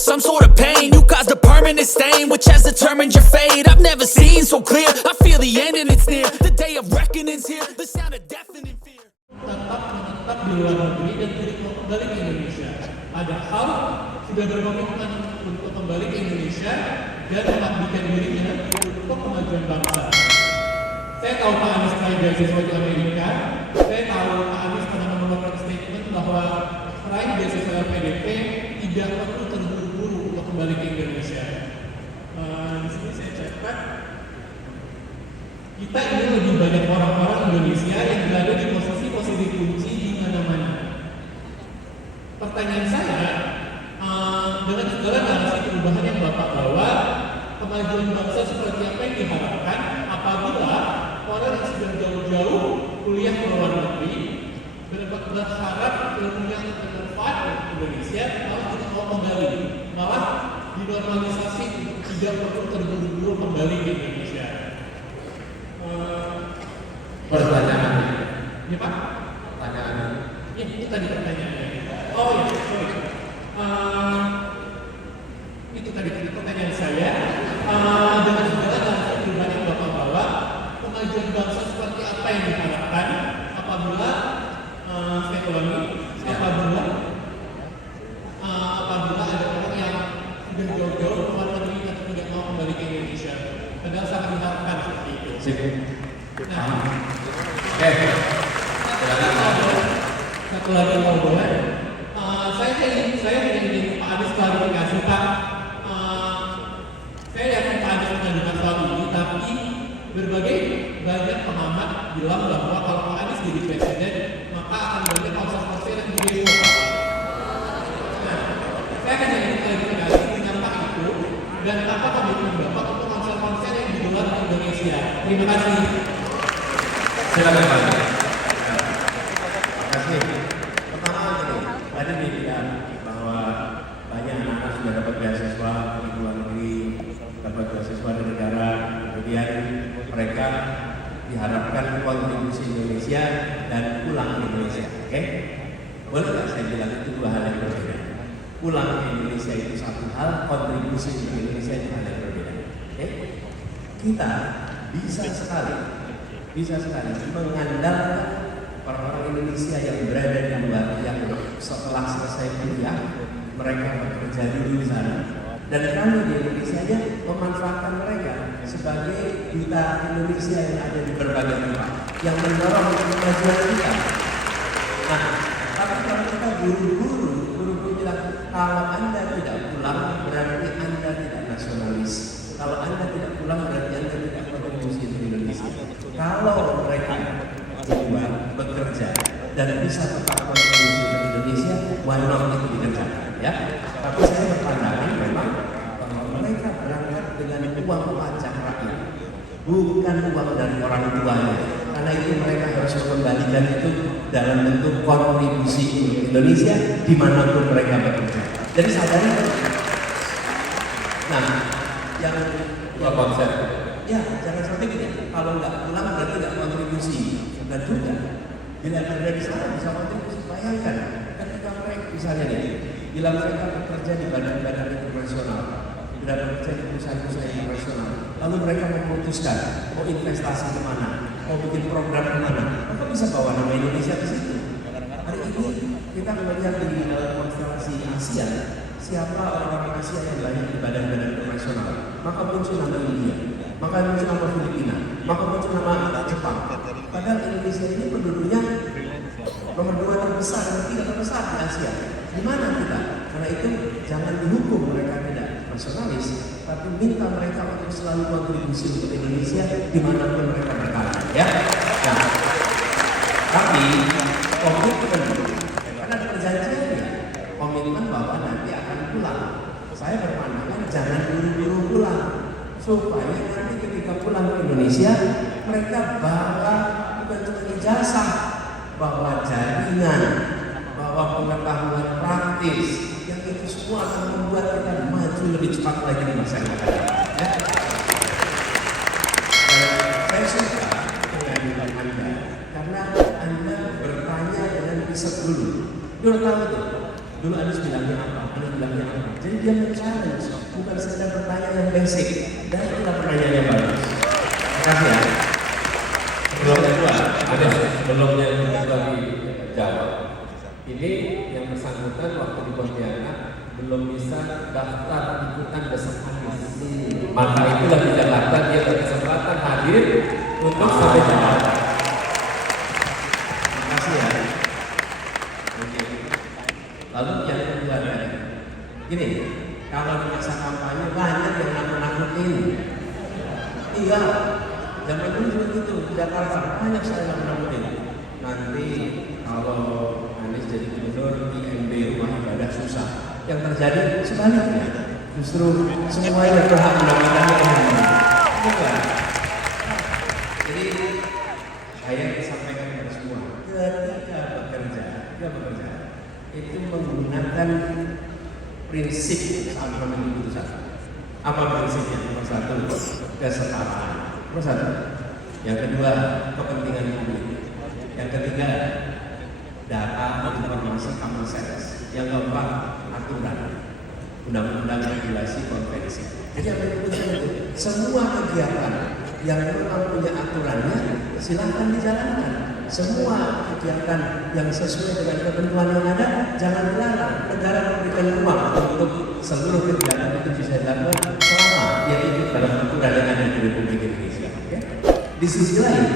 some sort of pain. You caused a permanent stain, which has determined your fate. I've never seen so clear. I feel the end and it's near. The day of reckoning's here. The sound of deafening fear. Tetap di luar negeri dan tidak mau kembali ke Indonesia. Padahal sudah berkomitmen untuk kembali ke Indonesia dan mengabdikan dirinya untuk kemajuan bangsa. Saya tahu Pak Anies pernah beasiswa di Amerika. Saya tahu Pak Anies pernah mengeluarkan statement bahwa selain beasiswa LPDP tidak perlu terburu-buru untuk kembali ke Indonesia. Di sini saya catat, kita ini lebih banyak orang-orang Indonesia yang berada di posisi kunci di mana-mana. Pertanyaan saya, dengan segala narasi perubahan yang Bapak bawa, kemajuan bangsa seperti apa yang diharapkan apabila orang yang sudah jauh-jauh kuliah ke luar negeri berharap ilmunya bermanfaat untuk Indonesia, malah tidak mau kembali, malah dinormalisasi untuk tidak perlu terburu-buru kembali ke Indonesia. Pertanyaan Ya Pak? pertanyaan Ya, itu tadi pertanyaannya. Oh ya, sorry. Itu tadi pertanyaan saya. Dengan segala narasi perubahan yang Bapak bawa, kemajuan bangsa seperti apa yang diharapkan apabila saya ulangi, apabila ada orang yang sudah jauh-jauh ke luar negeri atau tidak mau kembali ke Indonesia, padahal sangat diharapkan seperti itu. Nah, satu lagi kalau boleh, saya ingin Pak Anies klarifikasi Pak. Saya yakin Pak Anies pernah dengar soal ini, tapi berbagai banyak pengamat bilang bahwa kalau Pak Anies jadi presiden, maka akan banyak konser-konser yang didemo. Nah, saya akan ingin klarifikasi dengan Pak itu dan apa komitmen Bapak untuk konser-konser yang digelar di Indonesia. Terima kasih. Silakan Pak. Terima kasih. Pertama tadi dibilang bahwa banyak anak sudah dapat beasiswa di luar negeri, dapat beasiswa dari negara, kemudian mereka diharapkan kontribusi Indonesia dan pulang ke Indonesia. Oke? Boleh nggak saya bilang itu dua hal yang berbeda? Pulang ke Indonesia itu satu hal, kontribusi di Indonesia itu hal yang berbeda. Oke? Kita bisa sekali mengandalkan orang-orang Indonesia yang berada di luar, yang setelah selesai kuliah mereka bekerja dulu di sana, dan kami di Indonesia memanfaatkan mereka sebagai duta Indonesia yang ada di berbagai tempat yang mendorong kemajuan kita. Nah, tapi kalau kita buru-buru bilang kalau Anda tidak pulang berarti Anda tidak nasionalis. Kalau Anda tidak pulang berarti Anda tidak kontribusi untuk Indonesia. Kalau mereka buat bekerja dan bisa tetap kontribusi untuk Indonesia, why not itu dikerjakan, ya? Tapi saya berpandangan memang bahwa mereka berangkat dengan uang pajak rakyat, bukan uang dari orang tuanya. Karena itu mereka harus mengembalikan itu dalam bentuk kontribusi untuk Indonesia dimanapun mereka bekerja. Jadi sadari. Nah, yang konsep. Ya, jangan sampai gini. Kalau nggak pulang berarti nggak kontribusi. Dan juga bila kerja di sana bisa kontribusi. Bayangkan, ketika mereka misalnya nih, bila mereka bekerja di badan-badan internasional, bila bekerja di perusahaan-perusahaan internasional, lalu mereka memutuskan mau investasi kemana, mau bikin program kemana, maka bisa bawa nama Indonesia ke situ. Hari ini kita melihat di konstelasi Asia, siapa orang-orang Asia yang banyak di badan-badan internasional, maka muncul nama India, maka muncul nama Filipina, maka muncul nama Jepang. Padahal Indonesia ini penduduknya nomor 2 terbesar dan 3 terbesar di Asia. Di mana kita? Karena itu jangan dihukum mereka tidak nasionalis, tapi minta mereka untuk selalu kontribusi untuk Indonesia dimanapun mereka berada. Ya. Nah, tapi komitmen karena ada perjanjiannya, komitmen bahwa nanti akan pulang. Saya berpandangan jangan buru-buru pulang, supaya nanti ketika pulang ke Indonesia mereka bawa bukan cuma ijazah, bawa jaringan, bawa pengetahuan praktis, yang itu semua akan membuat kita maju lebih cepat lagi di masa yang akan datang. Ya. Saya suka dengan Anda karena Anda bertanya dengan riset dulu. Dulu tahu tuh, dulu Anies bilangnya apa? Anies bilangnya apa? Jadi dia men-challenge, bukan sekedar pertanyaan yang basic. Dan itulah pertanyaannya bagus. Terima kasih ya. Belum kedua, ada sebelum yang kedua dijawab. Ini yang bersangkutan waktu di Pontianak belum bisa daftar ikutan besok Anies. Maka itulah di Jakarta dia berkesempatan hadir untuk sampai Jakarta. Terima kasih ya. Oke. Lalu yang kedua tadi, gini, kalau di masa kampanye banyak yang nakut-nakutin. Iya, zaman dulu juga gitu di Jakarta banyak sekali nakut-nakutin. Nanti kalau Anies jadi gubernur IMB rumah ibadah susah. Yang terjadi sebaliknya, justru semua yang berhak mendapatkannya ini. Jadi saya sampaikan kepada semua, ketika bekerja itu menggunakan prinsip saat mengambil keputusan. Apa prinsipnya? Nomor satu, kesetaraan. Nomor satu. Yang kedua, kepentingan publik. Yang ketiga, data informasi common sense. Yang keempat, aturan, undang-undang, regulasi, konvensi. Jadi apa yang itu? Semua kegiatan yang memang punya aturannya silahkan dijalankan. Semua kegiatan yang sesuai dengan ketentuan yang ada jangan dilarang. Negara memberikan ruang untuk seluruh kegiatan itu bisa dilakukan selama dia ikut dalam aturan yang ada di Republik Indonesia. Ya? Di sisi lain,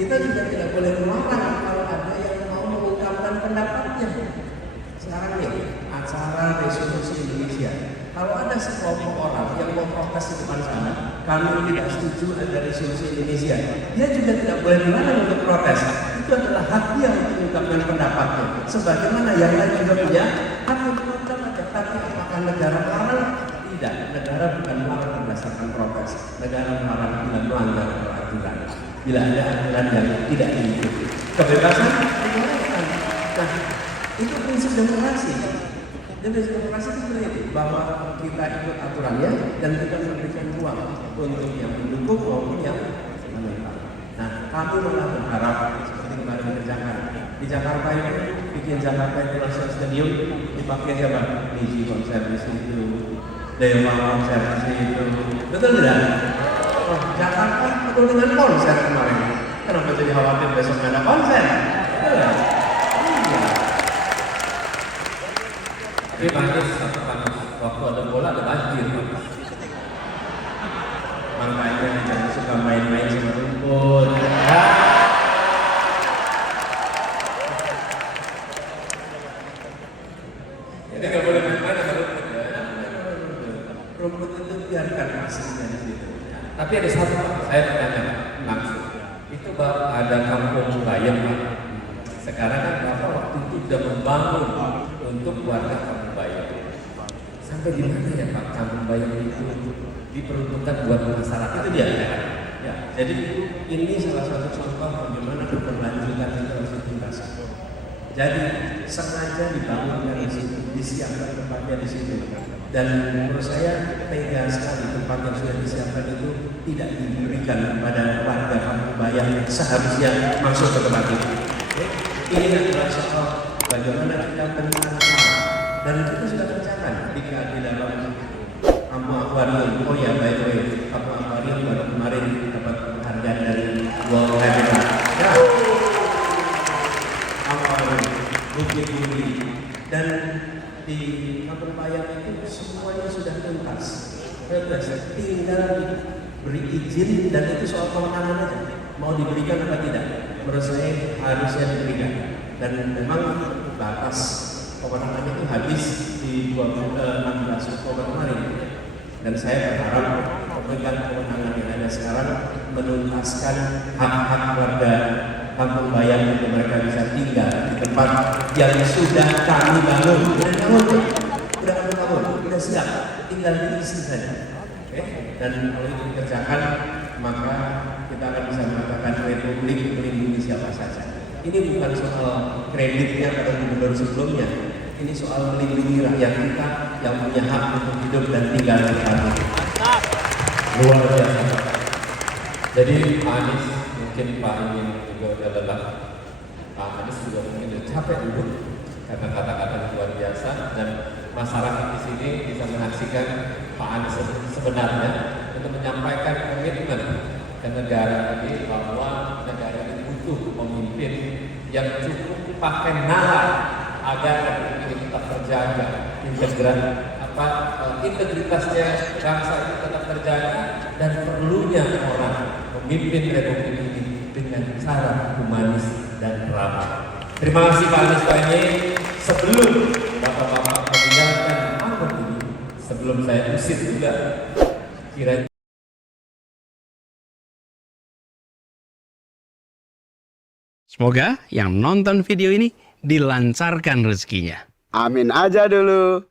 kita juga tidak boleh melarang kalau ada yang mau mengungkapkan pendapatnya. Sekarang nih, acara resolusi Indonesia. Kalau ada sekelompok orang yang mau protes di depan sana, kami tidak setuju ada resolusi Indonesia. Dia juga tidak boleh dilarang untuk protes. Itu adalah hak dia untuk mengungkapkan pendapatnya. Sebagaimana yang lain juga punya hak untuk mengungkapkan. Tapi apakah negara melarang? Tidak. Negara bukan melarang berdasarkan protes. Negara melarang bila melanggar peraturan. Bila ada aturan yang tidak diikuti. Kebebasan dilarang. Nah, itu prinsip demokrasi. Dan prinsip demokrasi itu seperti itu, bahwa kita ikut aturannya dan kita memberikan ruang untuk yang mendukung maupun yang menentang. Nah, kami malah berharap seperti kemarin dikerjakan di Jakarta itu, bikin Jakarta International Stadium dipakai siapa? Niji konser di situ, Dewa konser di situ, betul tidak? Oh, Jakarta penuh dengan konser kemarin. Kenapa jadi khawatir besok nggak ada konser? Betul ya? Iya. Tapi Anies waktu ada bola ada banjir. Makanya jangan suka main-main sama rumput. Jadi nggak boleh main-main sama rumput ya. Rumput itu biarkan aslinya di situ. Tapi ada satu Pak, saya bertanya langsung. Itu ada kampung bayam Pak. Sekarang kan Bapak waktu itu sudah membangun untuk warga kampung bayam. Sampai di mana ya Pak kampung bayam itu diperuntukkan buat masyarakat? Itu dia. Ya, jadi ini salah satu contoh bagaimana keberlanjutan itu harus dituntaskan. Jadi sengaja dibangunkan di situ, disiapkan tempatnya di situ. Dan menurut saya tega sekali tempat yang sudah disiapkan itu tidak diberikan kepada warga kampung bayam yang seharusnya masuk ke tempat itu. Ini adalah soal bagaimana kita menangkap dan kita sudah kerjakan ketika di dalam kampung akuarium. Oh ya, by the way, kampung akuarium baru kemarin dapat penghargaan dari World Habitat. Ya, akuarium, bukti-bukti, dan di kampung bayam itu semuanya sudah tuntas. Tinggal diberi izin dan itu soal kewenangan aja. Mau diberikan apa tidak? Menurut saya harusnya diberikan. Dan memang batas kewenangannya itu habis di 16 Oktober kemarin. Dan saya berharap pemegang kewenangan yang ada sekarang menuntaskan hak-hak warga kampung bayam untuk mereka bisa tinggal di tempat yang sudah kami bangun. Sudah kami bangun, sudah siap, tinggal diisi saja. Dan kalau itu dikerjakan, maka kita akan bisa mengatakan Republik melindungi siapa saja. Ini bukan soal kreditnya pada gubernur sebelumnya. Ini soal melindungi rakyat kita yang punya hak untuk hidup dan tinggal di kami. Luar biasa. Jadi Pak Anies mungkin Pak ingin juga udah lelah. Pak Anies juga mungkin udah capek dulu karena kata-kata luar biasa dan masyarakat di sini bisa menyaksikan Pak Anies sebenarnya untuk menyampaikan komitmen ke negara ini bahwa negara ini butuh pemimpin yang cukup pakai nalar agar ini tetap terjaga, integritasnya bangsa ini tetap terjaga, dan perlunya orang memimpin Republik ini dengan cara humanis dan ramah. Terima kasih Pak Anies Baswedan. Sebelum Bapak-bapak meninggalkan angkot ini, sebelum saya usir juga, kira Semoga yang nonton video ini dilancarkan rezekinya. Amin aja dulu.